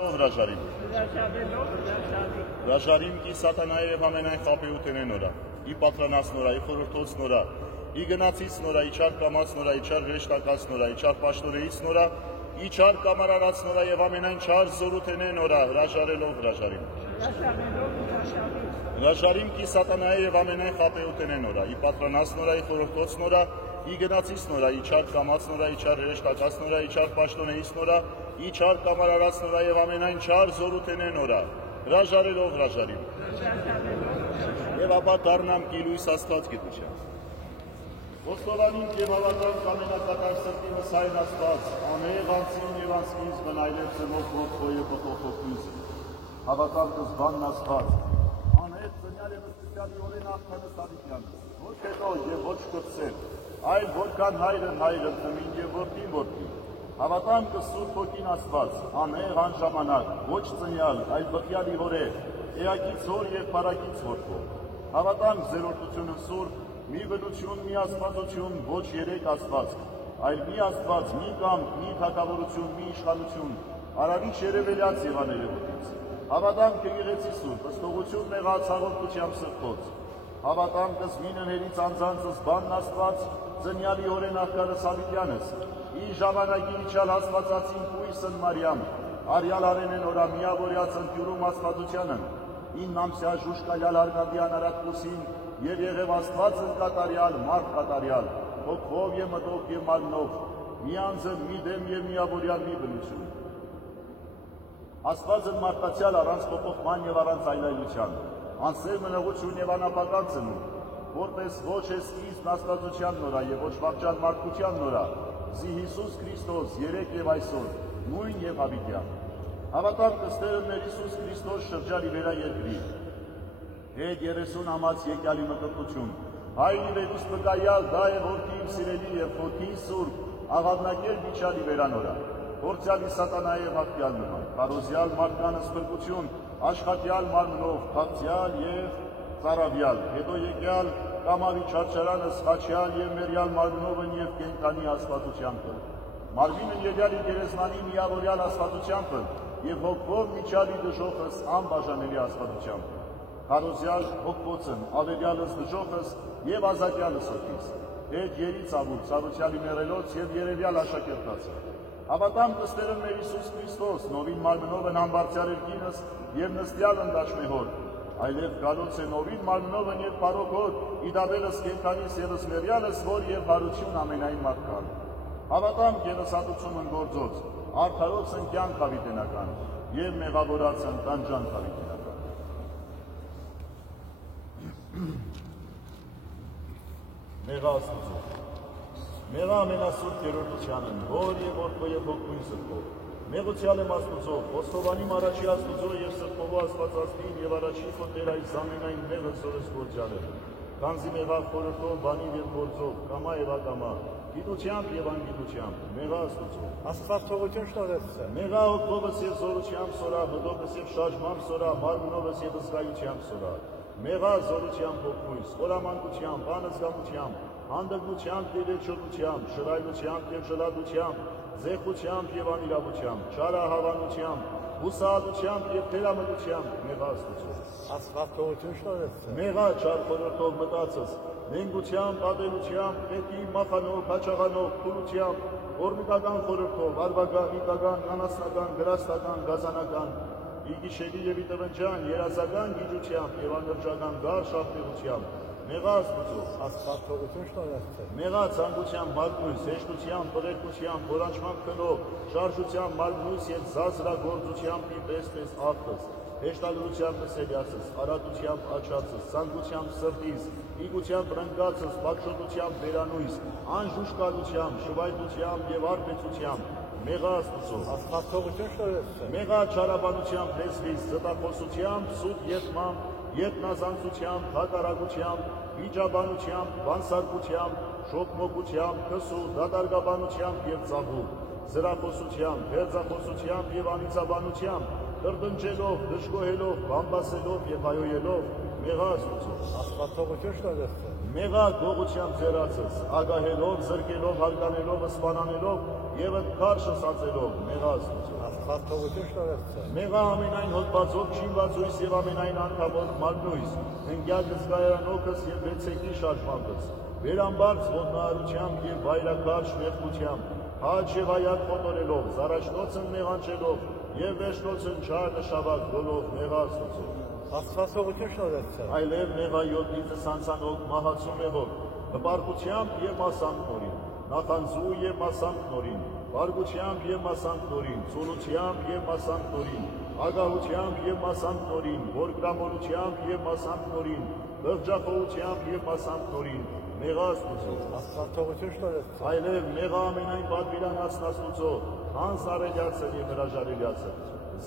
Հրաժարիմ։ Հրաժարիմ ի սատանայի և ամենայն խաբեութենե նորա, ի պատրանաց նորա, ի խորհրդոց նորա, ի գնացից նորա, ի չար կամաց նորա, ի չար հրեշտակաց նորա, ի չար պաշտորեից նորա, ի չար կամարարած նորա և ամենայն չար զորութենե նորա, հրաժարելով հրաժարիմ։ Հրաժարիմ ի սատանայի և ամենայն խաբեութենե նորա, ի պատրանաց նորա, ի խորհրդոց նորա, ի գնացից նորա, ի չար կամաց նորա, ի չար հրեշտակաց նորա, ի չար պաշտոնեից նորա, ի չար կամարարած նորա և ամենայն չար զորութենե նորա, հրաժարելով հրաժարիմ։ Եվ ապա դառնամ գիլույս Աստված գիտության։ Ոստովանին և հավատանք ամենակատար սրտիմս այն Աստված, անհեղ անձին և անձկինս բնայլև ծնող որդքո և պտոխոքույզը։ Հավատանքս բանն Աստված, անհեղ ծնյալ և ըստությանի օրեն աղթանս հավիտյանս, ոչ հետո և ոչ կրսել, այլ որքան հայրն հայրն թմին և որդին որդին։ Հավատանքս Սուրբ Հոգին Աստված, անհեղ անժամանակ, ոչ ծնյալ, այլ բխյալի հորե, էակից հոր և փարակից որդու։ Հավատանք զերորդությունը Սուրբ, մի բնություն, մի աստվածություն, ոչ երեք Աստված, այլ մի Աստված, մի կամք, մի թագավորություն, մի իշխանություն, արարիչ երևելյաց և աներևույթից։ Հավատանքը եղեցի Սուրբ, ըստողություն մեղած հաղորդությամբ սրտոց։ Հավատանքս մինըներից անձանցս բանն Աստված, ծնյալի օրեն աղքարս հավիտյանս, ի ժամանակի իջալ Աստվածածին կույսն Մարիամ, արյալ արենեն օրա միավորյաց ընտյուրում Աստվածությանն, իննամսյա ժուշկայալ արգանդյան արատկուսին և եղև Աստվածն կատարյալ, մարդ կատարյալ, հոգով և մտով և մարմնով, մի անձը, մի դեմ և միավորյալ մի բնություն։ Աստվածն մարդացյալ առանց փոփոխման և առանց այլայլության, անսեր մնողություն և անապական ծնում, որպես ոչ է սկիզբն Աստվածության նորա և ոչ վաղճան մարդկության նորա, զի Հիսուս Քրիստոս երեկ և այսօր, նույն և հավիտյան։ Հավատանքս Տերն մեր Հիսուս Քրիստոս շրջալի վերա երկրի, հետ 30 ամաց եկյալի մկրտություն, հայրի վերուստ վկայալ դա է որդի իմ սիրելի և Հոգին Սուրբ, աղավնակել միջալի վերանորա, փորձյալի սատանայի և հաղթյալ նման, քարոզյալ մարդկանս փրկություն, աշխատյալ մարմնով, փախցյալ և ծարավյալ, հետո եկյալ կամավի չարչարանս խաչյալ և մերյալ մարմնովն և կենդանի աստվածությանքը, մարմինն եղյալի գերեզմանի միավորյալ աստվածությանքը և հոգվով միջալի դժոխս անբաժանելի աստվածությանքը, քարոզյալ հոգվոցն, ավերյալս դժոխս և ազատյալս հոգիս, հետ երի ծավուր, ծավությալի մեղելոց և երևյալ աշակերտացը։ Հավատանքս Տերն մեր Հիսուս Քրիստոս, նովին մարմնովն անբարձյալ երկինս և նստյալն դաշմեհոր, այլև գալոց է նովին մարմնովն և պարոք հոր, իդաբերս կենթանիս ևս մերյալս, որ և հարություն ամենայն մարդկան։ Հավատանք ևս հատուցումն գործոց, արդարոցն կյանք հավիտենական և մեղավորացն տանջանք հավիտենական։ Մեղա Աստծո, մեղա ամենասուրբ երորդությանն, հոր և որդու և հոգույն սրտով, մեղությալ եմ Աստծո, ոստովանիմ առաջի Աստծո և սրտովու Աստվածածին և առաջի խոտեր այս ամենայն մեղը զորս գործյալը, քանզի մեղա խորհրդով, բանիվ և գործով, կամա և ակամա, գիտությամբ և անգիտությամբ, մեղա Աստծո։ Աստված թողություն շնորհեցե։ Մեղա հոգովս և զորությամբ սորա, հդովս և շարժմամբ սորա, մարմնովս և զգայությամբ սորա, մեղա զորությամբ հոգույս, խորամանկությամբ, անզգամությամբ, հանդգնությամբ և երջօրությամբ, շռայլությամբ և ժլատությամբ, զեղությամբ և անիրավությամբ, չարահավանությամբ, հուսահատությամբ և թերամտությամբ, մեղա Աստծո։ Աստված թողություն շնորհեցե։ Մեղա չար խորհրդով մտածս, նենգությամբ, ատելությամբ, պետի, մախանով, հաճաղանով, քուրությամբ, օրնիկական խորհրդով, արվագան, իկական, անասնական, գրաստական, գազանական, իգիշելի և իտվնջան, երազական գիջությամբ և անրջական գար շապտեղությամբ, մեղա Աստծո։ Աստված թողություն շնորհեցե։ Մեղա ցանկությամբ մարգույս, հեշտությամբ, բղերկությամբ, հորանջմամբ քնով, շարժությամբ մարգույս և զազրագործությամբ մի պես աղթս, հեշտագրությամբ նսելյացս, արատությամբ աչածս, ցանկությամբ սրտիս, իգությամբ ռնկածս, բակշոտությամբ վերանույս, անժուշկալությամբ, շվայտությամբ և արբեցությամբ, մեղա Աստծո։ Աստված թողություն շնորհեցե։ Մեղա չարաբանությամբ լեզվիս, զտախոսությամբ, սուտ եթմամբ, ետնազանցությամբ, հակարակությամբ, վիճաբանությամբ, բանսարկությամբ, շոկմոկությամբ, քսու, դատարգաբանությամբ և ծաղուր, զրախոսությամբ, հերձախոսությամբ և անիծաբանությամբ, կրտնջելով, դժգոհելով, բամբասելով և հայոյելով, մեղա Աստծո։ Աստված թողություն շնորհեցե։ Մեղա գողությամբ ձեռացս, ագահելով, զրկելով, հարգանելով, սպանանելով եւ այդ քարշը սածելով մեղած Աստված թողություն շնորհեցե։ Մեղա ամենայն հոտվածով չինվածույս եւ ամենայն անդամոտ մարմնույս, հնգյակս կայարանոքս եւ վեցեկի շարժմակս, վերամբարձ ոտնահարությամբ եւ վայրակարճ նեղությամբ, հաճ եւ այակ խոտորելով, զարաշնոցն մեղանչելով եւ վերջնոցն չար նշավակ գոլով մեղածոցով։ Աստված թողություն շնորհեցե։ Այլև մեղա յոտնիցը սանցանոք մահացու մեղով, հպարտությամբ եւ մասանք նորին, նախանձու եւ մասանք նորին, բարգությամբ եւ մասանք նորին, ցոլությամբ եւ մասանք նորին, ագահությամբ եւ մասանք նորին, որգրամոլությամբ եւ մասանք նորին, բղջախոհությամբ եւ մասանք նորին, մեղած լուծով։ Աստված թողություն շնորհեցե։ Այլև մեղա ամենայն պատվիրանացնած լուծով, հանց արելյացը եւ հրաժարելյացը,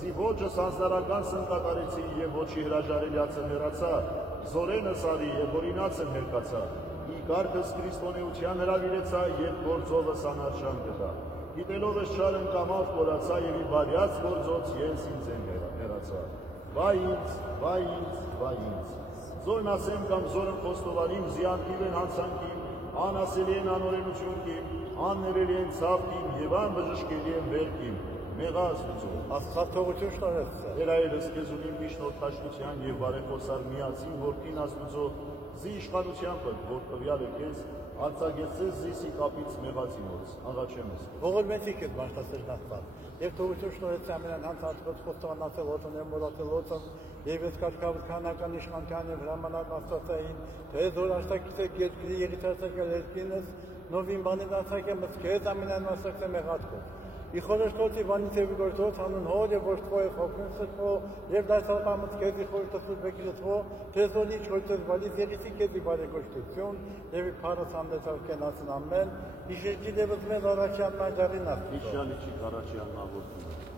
զիվոջը սանձնարական սնկատարեցի եւ ոչի հրաժարելյացը հեռացա, զորենը սարի եւ օրինացը հերկացա, ի կարգս քրիստոնեության հրավիրեցա եւ գործովը սանարշան կտա, գիտելով ես չար ընկամավ կորացա եւ ի բարյաց գործոց ես ինձ եմ հեռացա, վայ ինձ, վայ ինձ, վայ ինձ, զորն ասեմ կամ զորն խոստովանիմ, զիանքիվ են հանցանքիմ, անասելի են անօրենությունքիմ, աններելի են ցավքիմ եւ անբժշկելի են վերքիմ, մեղած լուծով։ Աստված թողություն շնորհեցե։ Երայելս քեզ ունիմ միշտ թաշնության եւ բարեխոսար միացին որդին աստուծո զի իշխանությամբ որ տվյալ է քեզ արձագեցես զիսի կապից մեղածինոց աղաչեմ ես Ողորմեցիք եք Մաշտասեր Աստված եւ թողություն շնորհեցե ամենայն հանցածոց խոստովանացել ոտոներ մորացել ոտոն եւ ես կարգավորական իշխանական եւ հրամանակ Աստվածային թե զոր աշտակից եք երկրի երիտասարդ երկինս նովին բանի դասակը մսկեզ ամենայն մասակցը մեղածով I խորհրդոց Իվանից եւ Գորգոց անուն հոր եւ որդքոյ խոքնսո եւ դասալամից քեզի խորհրդոց բեկիլթո թեզոնի չորտես վալից երիսի քեզի բարեգործություն եւ քարոց ամենացան ամեն իշեջի դեպս մեզ առաջան մաջարին ասի Իշյալի չի կարաչյան նավորություն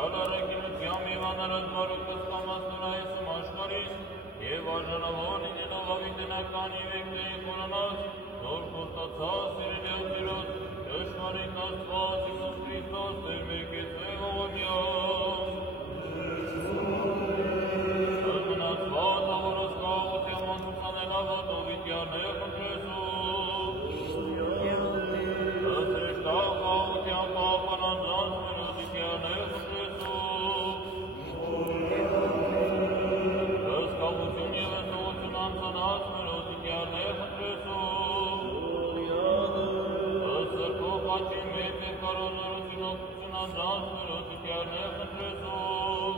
Շալարակինությամբ և անարած բարուկս կամասնորայսում աշխարիս և արժանավոր լինելով ավիտենական և եկների խորանած նոր խոստացած սիրելիացիրոց դժվարին աստված Իսուս Քրիստոս Տեր մեր կեցվե ողորմյամ Սրմնացված ավորոս կաղության մանցուցանել ավատով իդյարներ խնդրեսում Սրտաղ կաղության պահապանանձանց մերոց իդյարներ խնդրեսում Հսկաղություն և հսողություն անցանած մերոց իդյարներ խնդրեսում Սրտող խաչի մեծ և կարոզորություն օգություն անձանց մերոց իդյարներ խնդրեսում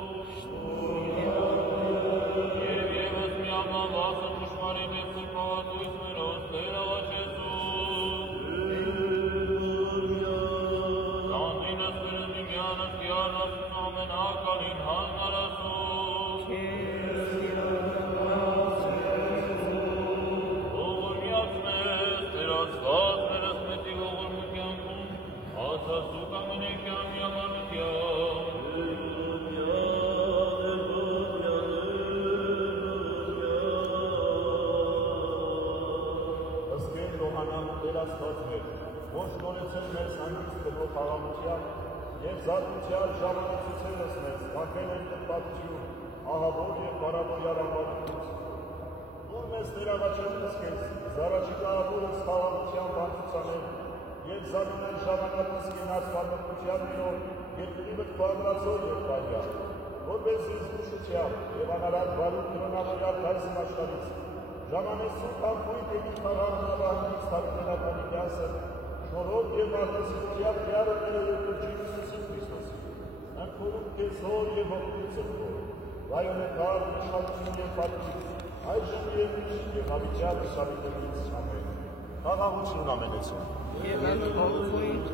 Եվ ևս միաման վասն ճշմարիտ և սրբավատույց մերոց Տեր աղաչեցում Կանդինս մերս միմյանս կիարն աստուծո ամենակալին հաննարասում Ողորմյաց մեզ, տերացված մերս մեծի ողորմությանքում Ասասուկ ամենեկյան միաբանության Ըսկեն լոհանան տերացված մեր, ոչ նորեցել մեր սանգից կլող խաղամության և զարգության ժամանացուցելս մեզ, կակել են տպատություն, ահավոր և բարավոր յարամբարությունց։ Որ մեզ տերաղաչելս կեզ, զարաչիկա ավորս խաղամության բանցուցանել և զարունել ժամանակս կենած բանմրկության միրով երկրի վտ բագրացոր և պայգա, որպես զիզգուշությամբ և անարատ բարուկ կրոնավորյալ դայսն աշխարից, ժամանեսում կամպույտ եկի խաղարնավահանից թարուտնենականի կյասը, շորով և մարդասիրությամբ յարը ներել և կրջին Իսուսին Քրիստոսի, ընքորում կեզ հոր և հողդու ծրկոր, վայոնեկար, նշանություն և պատվից, այժմ և միշտ և հավիճյալ ուսավիտելից ամեն։ Խաղաղություն ամենեցում։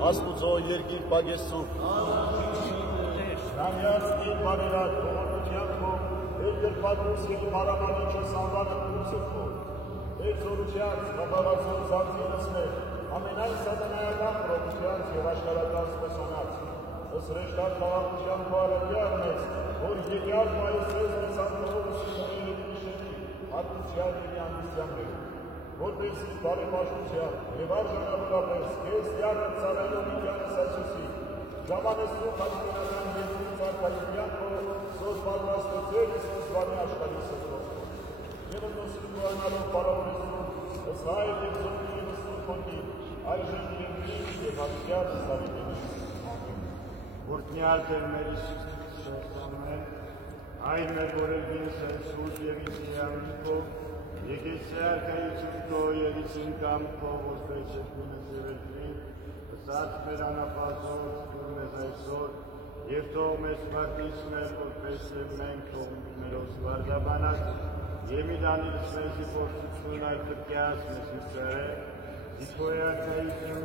Աստուծո երկիր պագեսում։ Նամյաց իր բարերատ ողորմությանքով, էր գրպատուս և մարամանիչս անվանը կուրսևքով, էր զորությանց, խաղաղացոր զանձինս մեր, ամենայն սատանայական պրոբությանց և աշկարական սպեսանած, ըսրեշտար խաղաղության բարերյար մեզ, որ եկյալ մայուսես մեծանքով ուսիներ և նիշերի, ատության և յանվիստյան մեր, որպեսի բարեպաշտության և արժանավորապես կեզ յանը ծավելով իդյանս այսուսի, ժամանեսում խաչկենական երկրի ծարկայությանքով զոր պատրաստեցեր Իսուս վանի աշխարի սրտոսքով, և ընդոսին գոյանալով բարավորեցում, ըսհայր և զորի և ըստուր խոնդի, այժմ և միշտ և հավիճյալ ուսավիտենից ամեն։ Որդնյալ Տեր մեր Իսուս Քրիստոս ամեն, այն մեր որելգին սենսուր և ինձիամիքով, եկեցե արկայություն քո և իսին կամքով, ոսպեչ և գունս և էլվին, ըսած մեր անապազոր, դուր մեզ այսօր, և թող մեզ պարտիս մեր, որպես և մենք թող մերոս վարձաբանած, և մի դանիլս մեզի փորձություն այլ կրկյաս մեզ ուսերը, Իքոյ արկայություն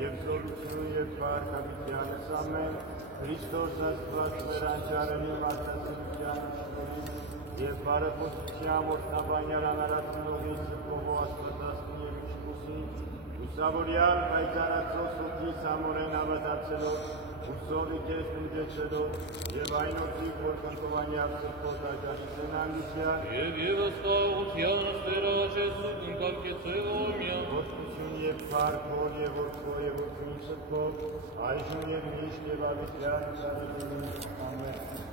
և զորություն և պարքավիտյանս ամեն, Քրիստոս աստված մեր անջարելի մարդասիրության ուշների և բարեփոխության որդնաբանյալ անարացնողի սրբովո աստվածածնի և իշխուսի, ուսավորյալ պայծառացող սոթից ամորեն հավատացելով, ուսովի կեզ նուջեցելով, և այն որդիկ, որ կնկովանյալ սրբոտ աջանից են անգության, և ևս կաղության ստեր աղաչեցուք ընկարկեցե ողորմյամ, որդություն և պարքոր և որդքոր և որդքին սրբով, այժմ և միշտ և ավիճյալ ուսավիտենից ամեն։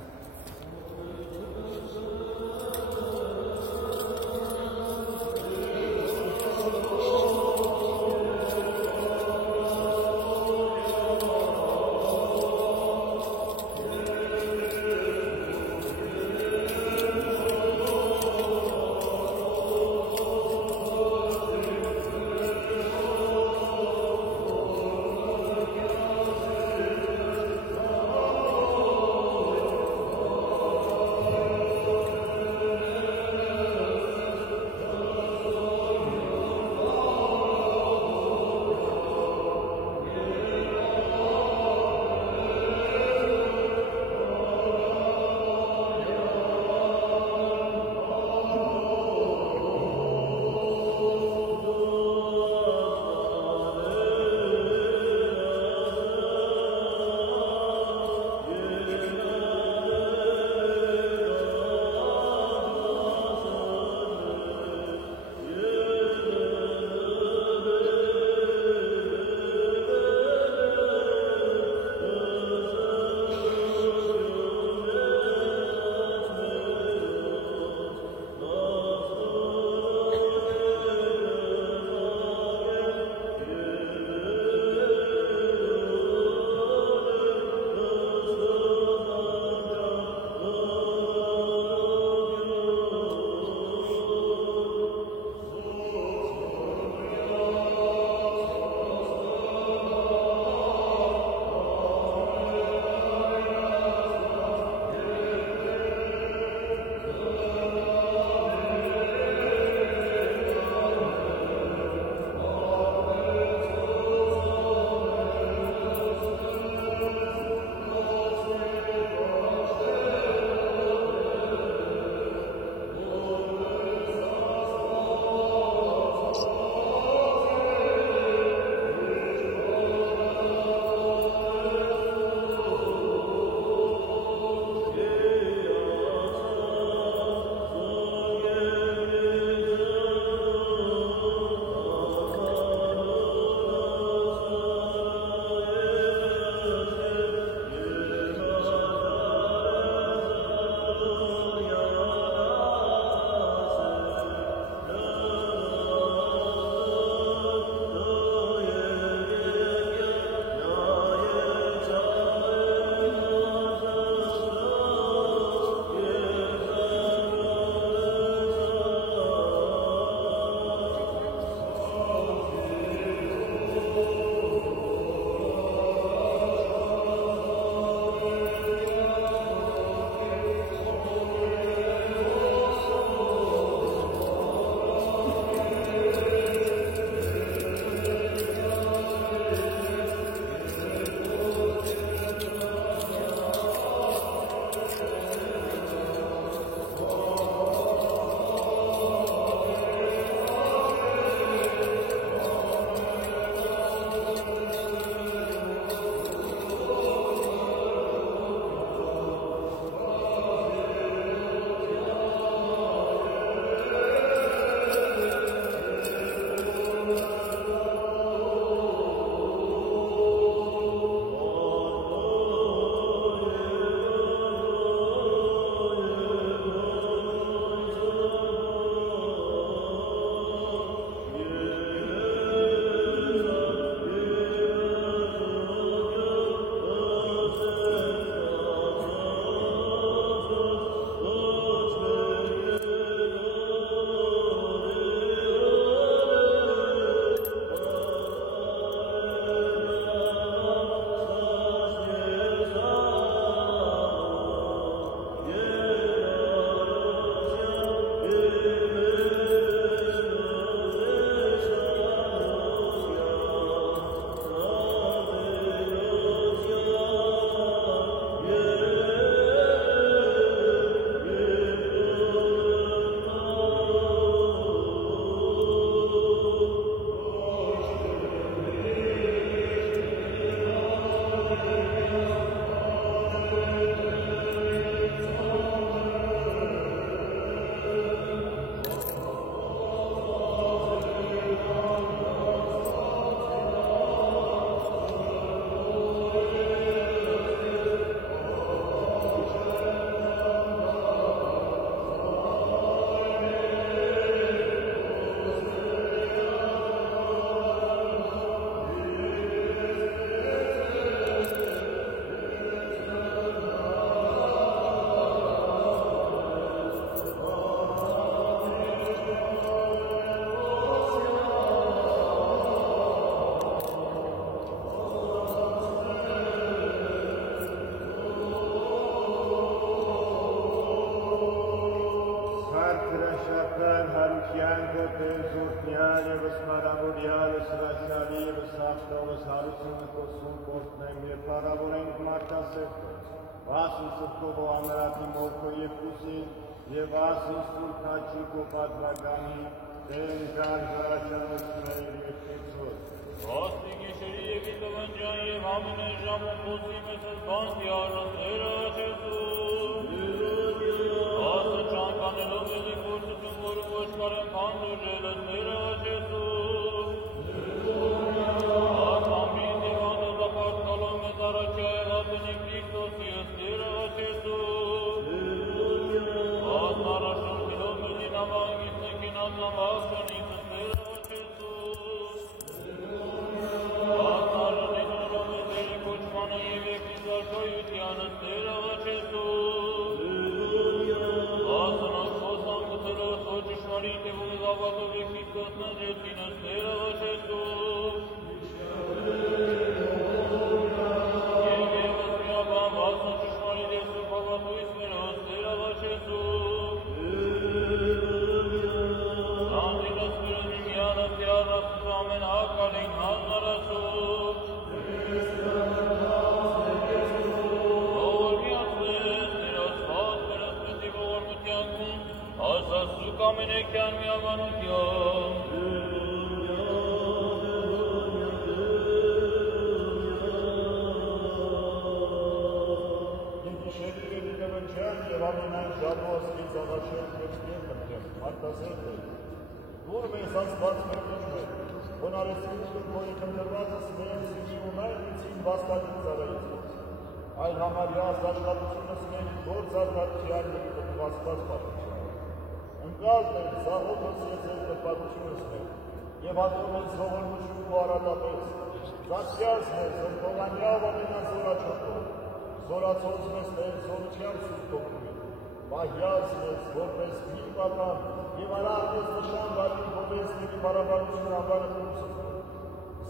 Յալ եւս մարավորյալ սրացյալի եւս ախտովս հարությունը կոսում կորտնեմ եւ փառավորենք մարդասերտը վասն սրտով ու ամրատի մորքո եւ կուսին եւ վասն սուրբ հաճիկո պատվականի Տեն գարժարաշանություններ եւ Քրիստոս Ոստի գիշերի եւ իդվանջան եւ ամենայն ժամում ոսի մեծս բանտի արժանները Ջեսուս Ոստը ճանկանելով էլի կործություն որը ոչ կարեն կանդուժել ըսները Ջեսուս Ատամրին եւ անդոզապարտ կալով մեզ առաջա եղատենի Քրիստոսի ըսները Ջեսուս Ոստը առաջնորդելով մեզի նավանգից նկինած նավաշնից ըսները Ջեսուս Եվ եկիզարքայությանս Տերաղ Ջեսուս Ասնակ խոսան գծելով սոճիշվարին և ուղղավատով եկիզգոս նջեցինս Տերաղ Ջեսուս Եվ եվս միաբան վասն ճշմարին և սուրբավատույս մերոս Տերաղ Ջեսուս Անտինս մերոզի միանս տիարասուս ամեն հակալին հաննարասուս Ամենեքյան միաբանության Իմ գիշերի և իդվանջան և ամենայն ժամոս ինձ աղաչել կեստին մտեմ, մարդասերտ է, որ մեզ ասված մերդում է, հոնարեսին կրկոյի կնդրվածս մեր սինի ունայն իցին վաստակին ծարայիցոց, այլ համարյաս աշխատությունս մեր գործ արդարթյան և կտվածված պատմություն։ Ընկալ մեր զաղոտս եծել կրպատությունս մեր, և ատում մեր զողորմություն ու արատապեց, զասյաս մեր զրկողանյավ ամենան զորաչոտով, զորացոց մեզ մեր զորության սուրտոքում է, պահյաց մեզ որպես մի պատան և արավ մեզ նշան վարին հովես մերի բարաբարություն ամբանը կուրսով,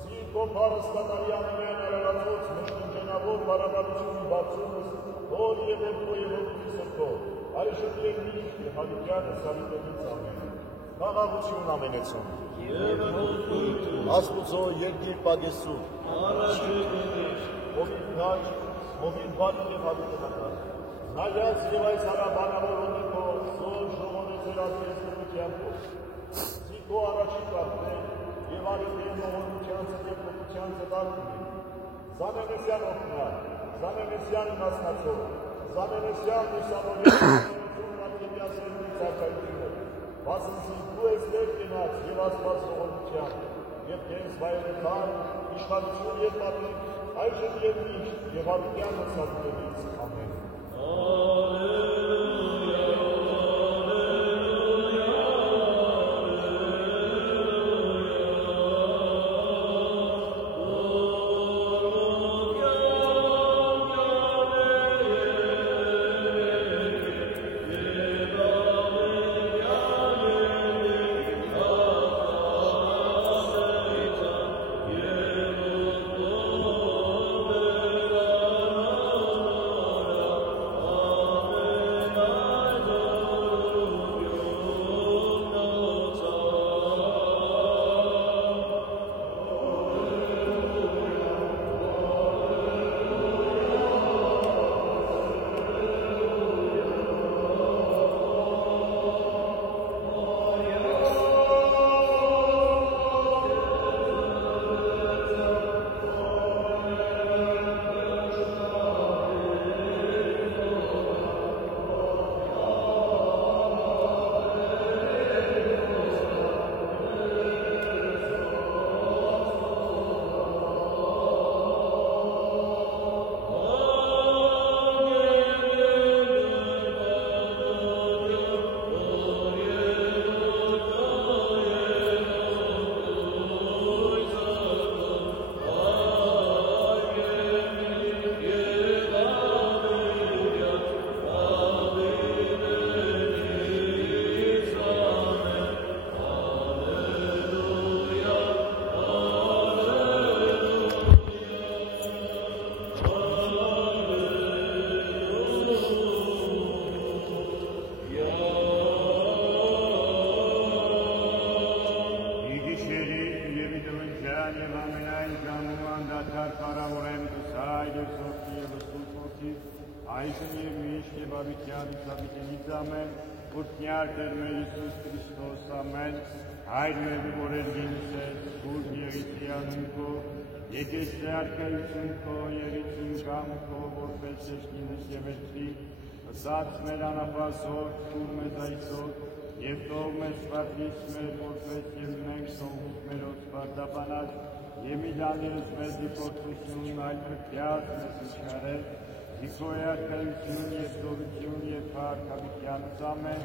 զիրկո պարս կատարի ամենայն արարացոց մեր տնջենավոր բարաբարությունի բացումս, հոր և էվկո և հոգի սրտով, այժմ և միշտ և հալուկյանը սալիտենից ամեն, կաղաղություն ամենեցում, ասպուծո երկիր պագեսում, ովին կաչ, ովին բանի և հալուկենական, նայած և այս հարաբանավոր ոնիքո, սոր ժողոնեց երազես նմիկյանքով, զիկո առաջի կապտեն և արիքեն ողորմությանցը և կողմությանցը դարդում են, Զանեմեսյան օգնար, Զանեմեսյան մասնացող, Զանեմեսյան լուսավորյալ ատկեպյասերնի ծարկայությունը, վասնսի դու ես դեր կենած և ասված ողորմության, և կենս վայրեքան, իշխանություն և պատիվ, այժմ և միշտ և արուկյան հսատունից, ամեն։ Amen. այժմ և միշտ և ավիտյանից ավիտենից ամեն, որդնյար Տեր մեր Հիսուս Քրիստոս ամեն, Հայր մեր որերգինս ես, Սուրբ Եղիսեանում քո, եկես Տե արքայություն քո, եղություն կամ քո, որպես երկինս և էրցի, ըսած մեր անապազոր, թուր մեզ այսօր, և թող մեզ վարդիս մեր, որպես և մենք թողուս մերոց վարդապանած, և մի դանիրս մեզ դիպորցություն, այլ մրկյաց մեզ իշխարել, Քո արքայություն և զորություն և փառք հավիտյանս ամեն,